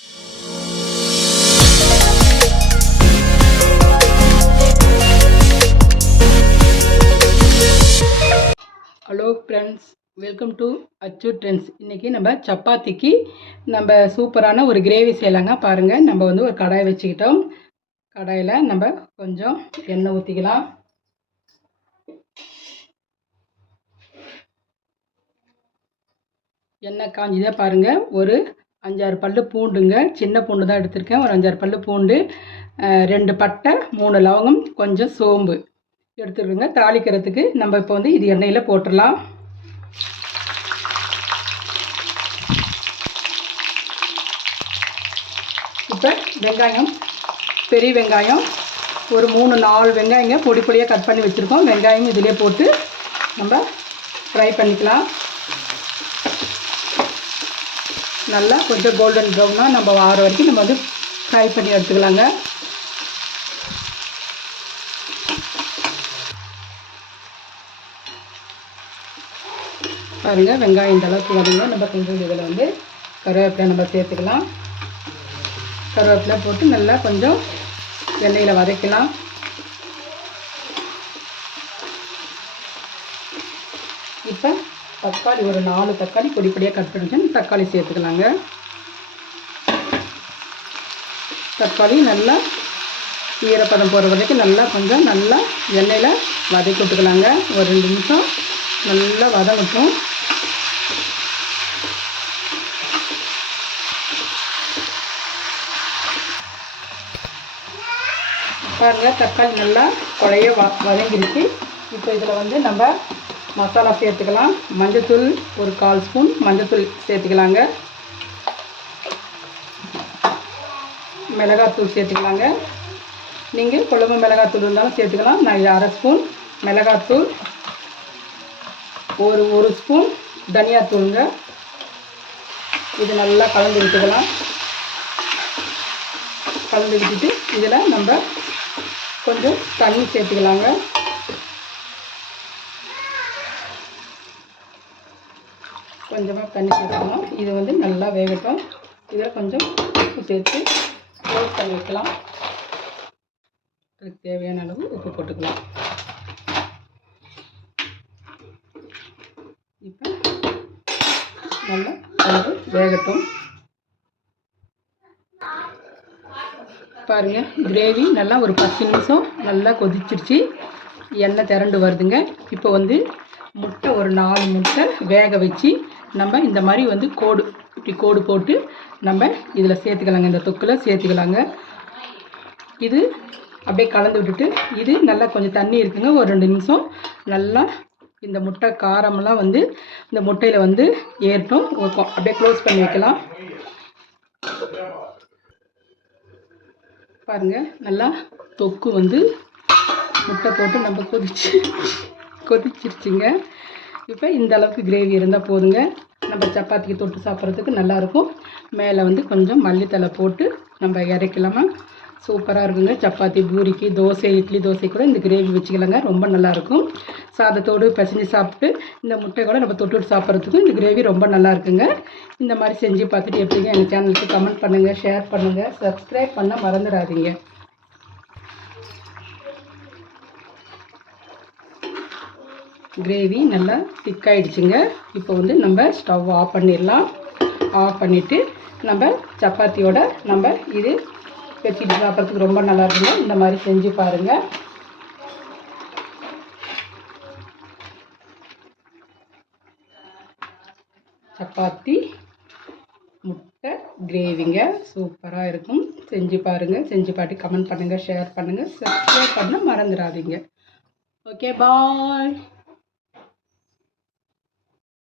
Hello friends, welcome to அச்சு trends. இன்றைக்கி நம்ம சப்பாத்திக்கு நம்ம சூப்பரான ஒரு கிரேவி செய்யலாங்க. பாருங்கள், நம்ம வந்து ஒரு கடாய் வச்சுக்கிட்டோம். கடாயில் நம்ம கொஞ்சம் எண்ணெய் ஊற்றிக்கலாம். எண்ணெய் காஞ்சிதே பாருங்கள். ஒரு 5-6 பல்லு பூண்டுங்க, சின்ன பூண்டு தான் எடுத்திருக்கேன். ஒரு 5-6 பல்லு பூண்டு, 2 பட்டை, 3 லவங்கம், கொஞ்சம் சோம்பு எடுத்துருக்குங்க. தாளிக்கிறதுக்கு நம்ம இப்போ வந்து இது எண்ணெயில் போட்டுடலாம். இப்போ வெங்காயம், பெரிய வெங்காயம் ஒரு 3-4 வெங்காயங்க பொடி பொடியாக கட் பண்ணி வச்சுருக்கோம். வெங்காயம் இதிலே போட்டு நம்ம ஃப்ரை பண்ணிக்கலாம். நல்லா கொஞ்சம் கோல்டன் ப்ரௌனாக நம்ம ஆற வரைக்கும் நம்ம வந்து ஃப்ரை பண்ணி எடுத்துக்கலாங்க. பாருங்கள், வெங்காயம் இந்த அளவுக்கு வருங்க. நம்ம கொஞ்சம் இதில் வந்து கருவேப்பிலை நம்ம சேர்த்துக்கலாம். கருவேப்பிலை போட்டு நல்லா கொஞ்சம் எண்ணெயில் வதக்கலாம். இப்போ தக்காளி ஒரு 4 தக்காளி பொடி பொடியாக கட் பண்ணிட்டு தக்காளி சேர்த்துக்கலாங்க. தக்காளி நல்லா ஈரப்பதம் போகிற வரைக்கும் நல்லா கொஞ்சம் நல்லா எண்ணெயில் வதக்கி விட்டுக்கலாங்க. ஒரு 2 நிமிஷம் நல்லா வதங்கட்டும். பாருங்கள், தக்காளி நல்லா குழைய வதங்கிருச்சு. இப்போ இதில் வந்து நம்ம மசாலா சேர்த்துக்கலாம். மஞ்சத்தூள் ஒரு 1/4 ஸ்பூன் மஞ்சத்தூள் சேர்த்துக்கலாங்க. மிளகாத்தூள் சேர்த்துக்கலாங்க. நீங்கள் குழம்பு மிளகாத்தூள் இருந்தாலும் சேர்த்துக்கலாம். நான் 1/2 ஸ்பூன் மிளகாத்தூள், ஒரு ஸ்பூன் தனியாத்தூளுங்க. இது நல்லா கலந்து விட்டுக்கலாம். கலந்து விட்டுட்டு இதில் நம்ம கொஞ்சம் தண்ணி சேர்த்துக்கலாங்க. கொஞ்சமாக தண்ணி சேர்த்துக்கணும். இது வந்து நல்லா வேகட்டும். இதில் கொஞ்சம் உப்பு சேர்த்து க்ளோஸ் பண்ணி வைக்கலாம். அதுக்கு தேவையான அளவு உப்பு போட்டுக்கலாம். இப்போ நல்லா கொஞ்சம் வேகட்டும். பாருங்கள், கிரேவி நல்லா ஒரு 10 நிமிஷம் நல்லா கொதிச்சிருச்சு. எண்ணெய் திரண்டு வருதுங்க. இப்போ வந்து முட்டை ஒரு 4 முட்டை வேக வச்சு நம்ம இந்த மாதிரி வந்து இப்படி கோடு போட்டு நம்ம இதில் சேர்த்துக்கலாங்க. இந்த தொக்கில் சேர்த்துக்கலாங்க. இது அப்படியே கலந்து விட்டுட்டு இது நல்லா கொஞ்சம் தண்ணி இருக்குங்க. ஒரு 2 நிமிஷம் நல்லா இந்த முட்டை காரமெல்லாம் வந்து இந்த முட்டையில் வந்து ஏறட்டும். அப்படியே க்ளோஸ் பண்ணி வைக்கலாம். பாருங்கள், நல்லா தொக்கு வந்து முட்டை போட்டு நம்ம கொதிச்சிருச்சுங்க. இப்போ இந்த அளவுக்கு கிரேவி இருந்தால் போதுங்க. நம்ம சப்பாத்திக்கு தொட்டு சாப்பிட்றதுக்கு நல்லாயிருக்கும். மேலே வந்து கொஞ்சம் மல்லித்தலை போட்டு நம்ம இறக்கலாமா. சூப்பராக இருக்குங்க. சப்பாத்தி, பூரிக்கு, தோசை, இட்லி தோசை கூட இந்த கிரேவி வச்சுக்கலாங்க. ரொம்ப நல்லாயிருக்கும். சாதத்தோடு பிசைஞ்சு சாப்பிட்டு இந்த முட்டை கூட நம்ம தொட்டுட்டு சாப்பிட்றதுக்கும் இந்த கிரேவி ரொம்ப நல்லா இருக்குங்க. இந்த மாதிரி செஞ்சு பார்த்துட்டு எப்படிங்க எங்கள் சேனலுக்கு கமெண்ட் பண்ணுங்கள், ஷேர் பண்ணுங்கள், சப்ஸ்கிரைப் பண்ண மறந்துடாதீங்க. கிரேவி நல்லா திக்காயிடுச்சுங்க. இப்போ வந்து நம்ம ஸ்டவ் ஆஃப் பண்ணிடலாம். ஆஃப் பண்ணிவிட்டு நம்ம சப்பாத்தியோட நம்ம இது வச்சுட்டு சாப்பிட்றதுக்கு ரொம்ப நல்லா இருக்குங்க. இந்த மாதிரி செஞ்சு பாருங்கள். சப்பாத்தி முட்டை கிரேவிங்க சூப்பராக இருக்கும். செஞ்சு பாருங்கள். செஞ்சு பார்த்து கமெண்ட் பண்ணுங்கள், ஷேர் பண்ணுங்கள், சப்ஸ்கிரைப் பண்ண மறந்துடாதீங்க. ஓகே, பாய்.